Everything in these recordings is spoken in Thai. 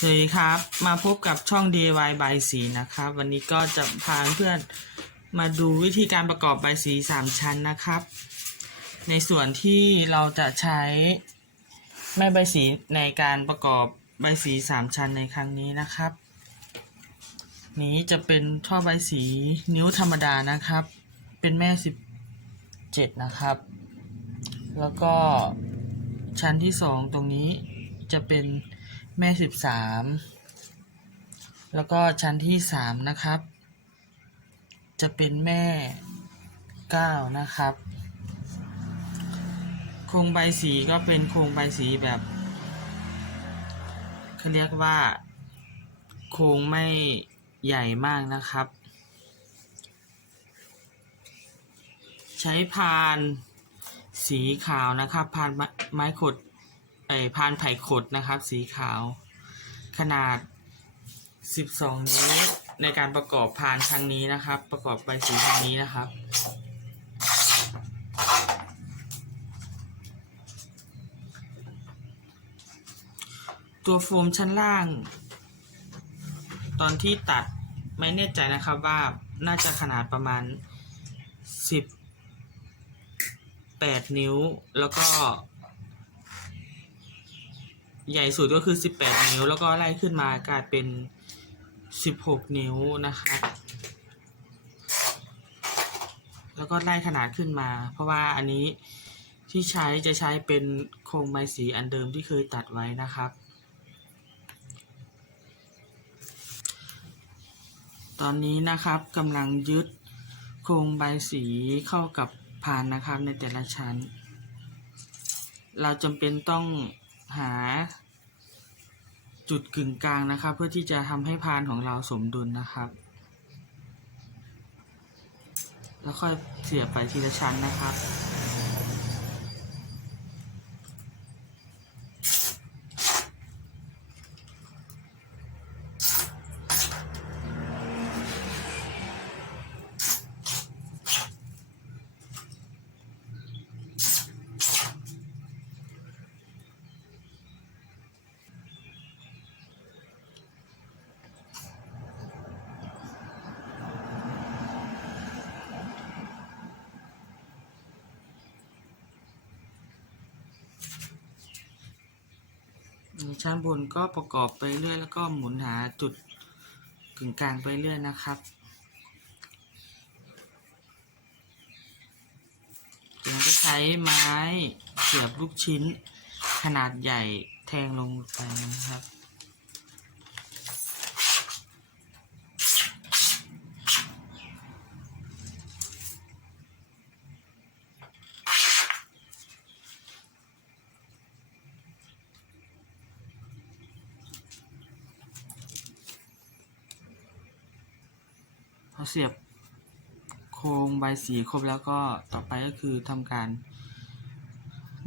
สวัสดีครับ มาพบกับช่อง DIY ใบายสีนะครับ วันนี้ก็จะพาเพื่อนมาดูวิธีการประกอบใบสี 3 ชั้นนะครับ ในส่วนที่เราจะใช้แม่ใบสีในการประกอบใบสี 3 ชั้นในครั้งนี้นะครับ นี้จะเป็นท่อใบสีนิ้วธรรมดานะครับ เป็นแม่ 17 นะครับ แล้วก็ชั้นที่ 2 ตรงนี้จะเป็น แม่สิบสามแล้วก็ชั้นที่สามนะครับ จะเป็นแม่เก้านะครับ โครงใบสีก็เป็นโครงใบสีแบบเขาเรียกว่าโครงไม่ใหญ่มากนะครับ ใช้พานสีขาวนะครับพานไม้ขด ไอพานไผ่ขดนะครับ สีขาว ขนาด 12 นิ้วในการประกอบพานครั้งนี้นะครับ ประกอบใบสีครั้งนี้นะครับตัวโฟมชั้นล่าง ตอนที่ตัดไม่แน่ใจนะครับว่าน่าจะขนาดประมาณ18นิ้วแล้วก็ ใหญ่สุดก็คือ 18 นิ้ว แล้วก็ไล่ขึ้นมากลายเป็น 16 นิ้วนะครับ แล้วก็ไล่ขนาดขึ้นมา เพราะว่าอันนี้ที่ใช้จะใช้เป็นโครงใบสีอันเดิมที่เคยตัดไว้นะครับ ตอนนี้นะครับกำลังยึดโครงใบสีเข้ากับพานนะครับในแต่ละชั้น เราจำเป็นต้อง หา จุดกึ่งกลางนะครับ เพื่อที่จะทำให้พานของเราสมดุลนะครับ แล้วค่อยเสียบไปทีละชั้นนะครับ ชั้นบนก็ประกอบไปเรื่อยแล้วก็หมุนหาจุดกึ่งกลางไปเรื่อยนะครับเราก็ใช้ไม้เสียบลูกชิ้นขนาดใหญ่แทงลงไปนะครับ เสียบโครงใบสีครบแล้วก็ต่อไปก็คือทำการ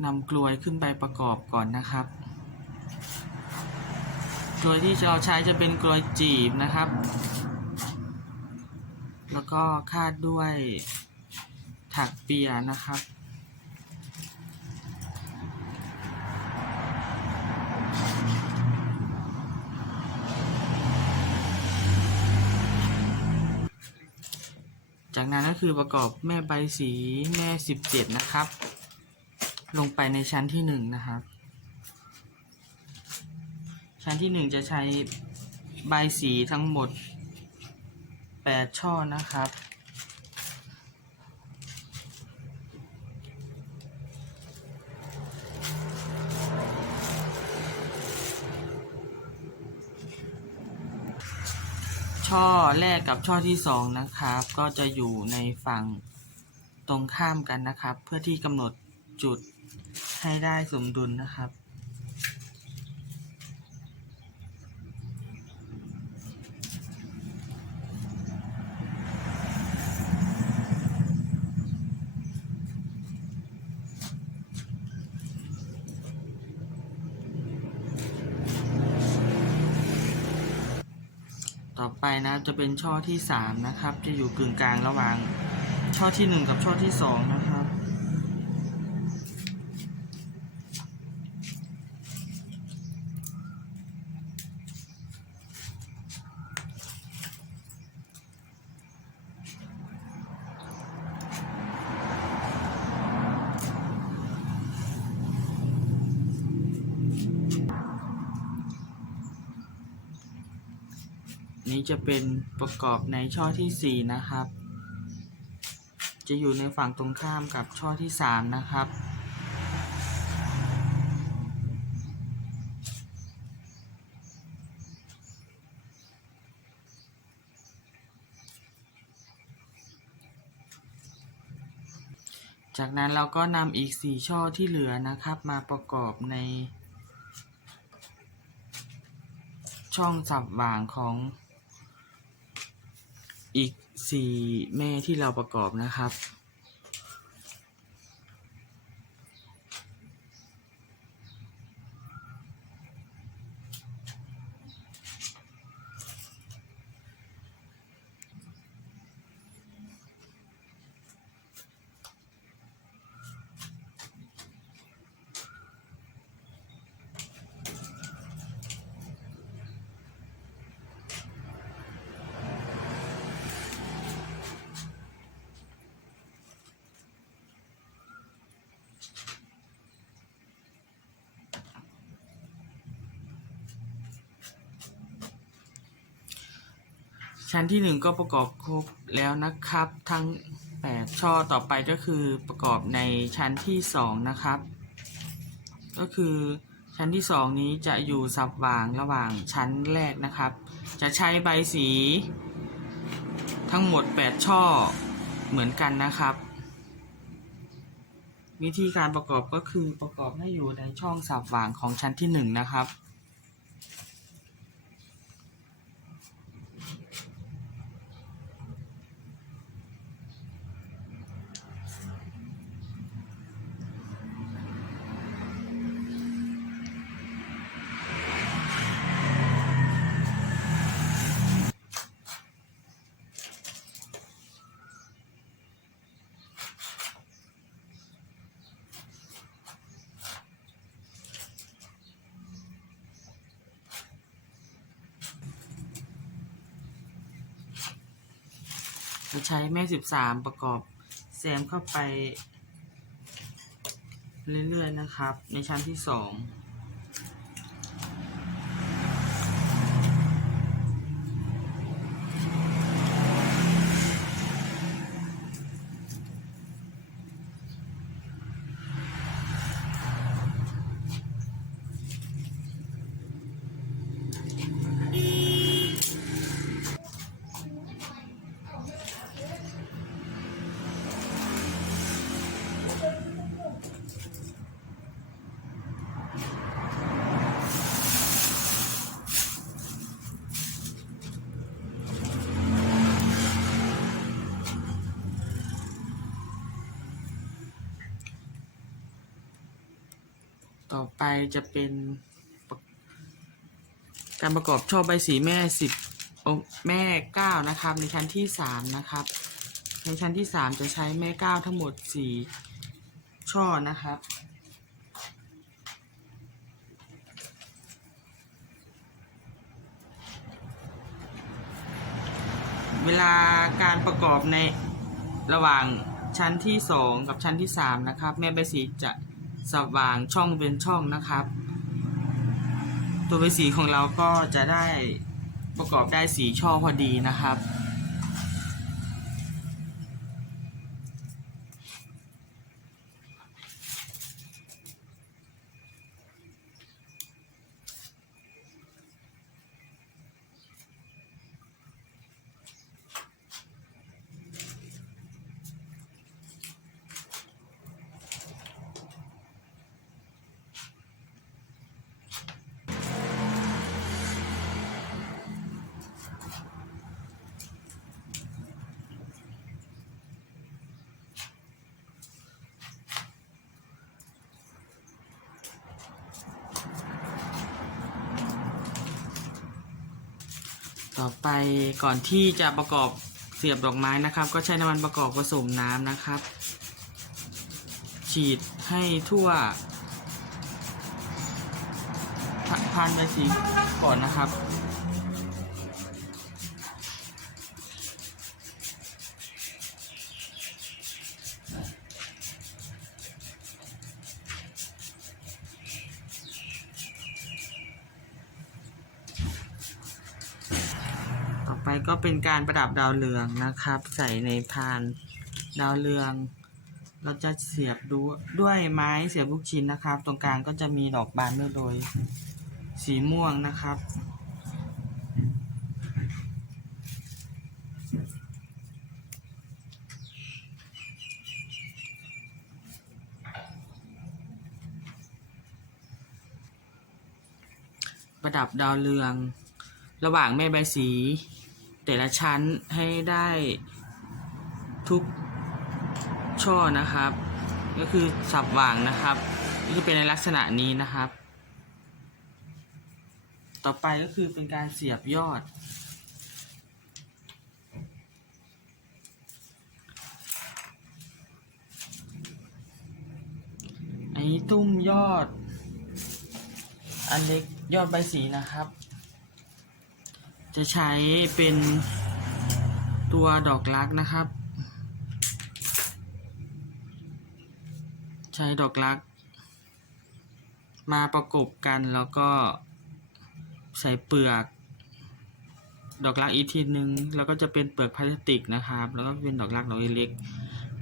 นำกลวยขึ้นไปประกอบก่อนนะครับ กลวยที่เราใช้จะเป็นกลวยจีบนะครับ แล้วก็คาดด้วยถักเปียนะครับ จากนั้นก็คือประกอบแม่ใบสีแม่สิบเจ็ดนะครับ ลงไปในชั้นที่หนึ่งนะครับ ชั้นที่หนึ่งจะใช้ใบสีทั้งหมดแปดช่อนะครับ ช่อแรกกับช่อที่สองนะครับ ก็จะอยู่ในฝั่งตรงข้ามกันนะครับ เพื่อที่กำหนดจุดให้ได้สมดุลนะครับ ต่อไปนะจะเป็นช่อที่สามนะครับ จะอยู่กึ่งกลางระหว่างช่อที่หนึ่งกับช่อที่สองนะ นี้จะเป็นประกอบในช่อที่สี่นะครับ จะอยู่ในฝั่งตรงข้ามกับช่อที่สามนะครับ จากนั้นเราก็นำอีกสี่ช่อที่เหลือนะครับ มาประกอบในช่องสับหว่างของ อีกสี่แม่ที่เราประกอบนะครับ ชั้นที่หนึ่งก็ประกอบครบแล้วนะครับ ทั้งแปดช่อต่อไปก็คือประกอบในชั้นที่สองนะครับ ก็คือชั้นที่สองนี้จะอยู่สับวางระหว่างชั้นแรกนะครับ จะใช้ใบสี ทั้งหมด 8 ช่อเหมือนกันนะครับ วิธีการประกอบก็คือประกอบให้อยู่ในช่องสับวางของชั้นที่1นะครับ จะใช้แม่สิบสามประกอบแซมเข้าไป เรื่อยๆนะครับ ในชั้นที่สอง ต่อไปจะเป็นปการประกอบช่อใบสีแม่สิบแม่เก้านะครับ ในชั้นที่สามนะครับ ในชั้นที่สามจะใช้แม่เก้าทั้งหมดสี่ช่อนะครับเวลาการประกอบในระหว่างชั้นที่สองกับชั้นที่สามนะครับ แม่ใบสีจะ สว่างช่องเป็นช่องนะครับ ตัวใบสีของเราก็จะได้ประกอบได้สีช่อพอดีนะครับ ต่อไปก่อนที่จะประกอบเสียบดอกไม้นะครับ ก็ใช้น้ำมันประกอบผสมน้ำนะครับ ฉีดให้ทั่วพันไปสีก่อนนะครับ ก็เป็นการประดับดาวเรืองนะครับ ใส่ในพานดาวเรือง เราจะเสียบดูด้วยไม้เสียบลูกชิ้นนะครับ ตรงกลางก็จะมีดอกบานด้วยโดยสีม่วงนะครับประดับดาวเรือง ระหว่างแม่ใบสี แต่ละชั้นให้ได้ทุกช่อนะครับ ก็คือสับหว่างนะครับก็คือเป็นในลักษณะนี้นะครับ ต่อไปก็คือเป็นการเสียบยอด อันนี้ตุ้มยอด อันเล็กยอดใบสีนะครับ จะใช้เป็นตัวดอกรักนะครับ ใช้ดอกรัก มาประกบกันแล้วก็ใส่เปลือก ดอกรักอีกทีนึง แล้วก็จะเป็นเปลือกพลาสติกนะครับ แล้วก็เป็นดอกรักดอกเล็ก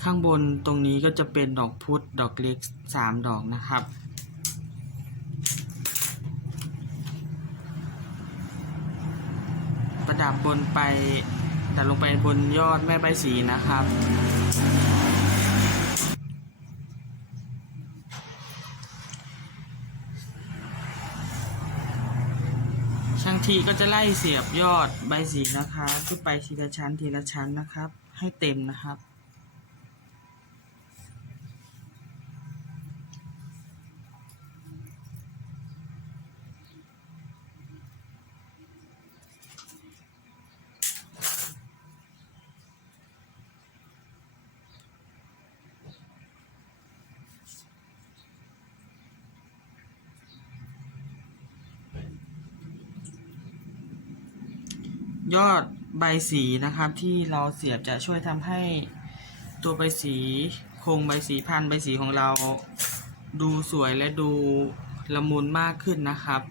ข้างบนตรงนี้ก็จะเป็นดอกพุธดอกเล็กสามดอกนะครับ ประ ดับบนไป ดัดลงไปบนยอดแม่ใบสีนะครับ ช่างทีก็จะไล่เสียบยอดใบสีนะคะขึ้นไปทีละชั้นทีละชั้นนะครับ ให้เต็มนะครับ ยอดใบสีนะครับที่เราเสียบจะช่วยทำให้ตัวใบสีโครงใบสีพันใบสีของเราดูสวยและดูละมุนมากขึ้นนะครับ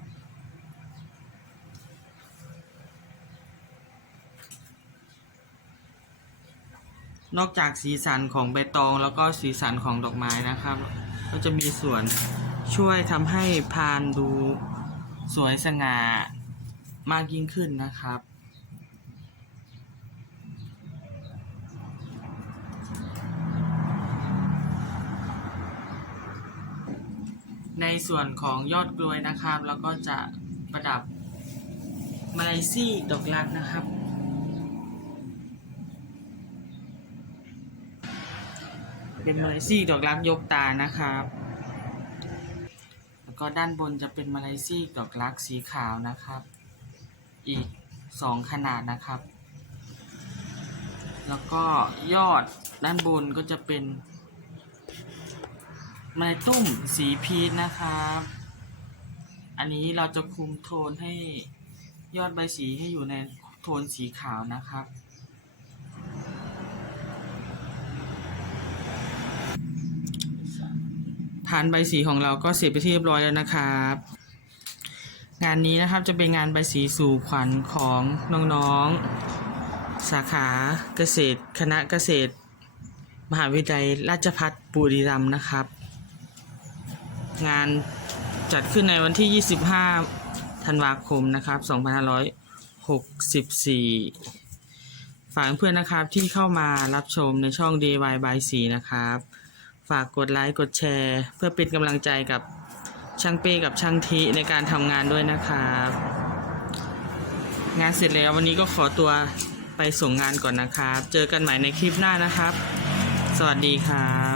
นอกจากสีสันของใบตองแล้วก็สีสันของดอกไม้นะครับ ก็จะมีส่วนช่วยทำให้พานดูสวยสง่ามากยิ่งขึ้นนะครับ ในส่วนของยอดกลวยนะครับ แล้วก็จะประดับมาลายซี่ดอกรักนะครับ เป็นมาลายซี่ดอกรักยกตานะครับ แล้วก็ด้านบนจะเป็นมาลายซี่ดอกรักสีขาวนะครับ อีกสองขนาดนะครับ แล้วก็ยอดด้านบนก็จะเป็น ไม้ตุ้มสีพีชนะครับ อันนี้เราจะคุมโทนให้ยอดใบสีให้อยู่ในโทนสีขาวนะครับ ผ่านใบสีของเราก็เสร็จไปที่เรียบร้อยแล้วนะครับ งานนี้นะครับจะเป็นงานใบสีสู่ขวัญของน้องๆ สาขาเกษตร คณะเกษตร มหาวิทยาลัยราชภัฏบุรีรัมย์นะครับ งานจัดขึ้นในวันที่ 25 ธันวาคมนะครับ 2564 ฝากเพื่อนนะครับที่เข้ามารับชมในช่อง DIY by 4นะครับ ฝากกดไลค์ กดแชร์ เพื่อเป็นกำลังใจกับช่างเป้กับช่างทีในการทำงานด้วยนะครับ งานเสร็จแล้ววันนี้ก็ขอตัวไปส่งงานก่อนนะครับ เจอกันใหม่ในคลิปหน้านะครับ สวัสดีครับ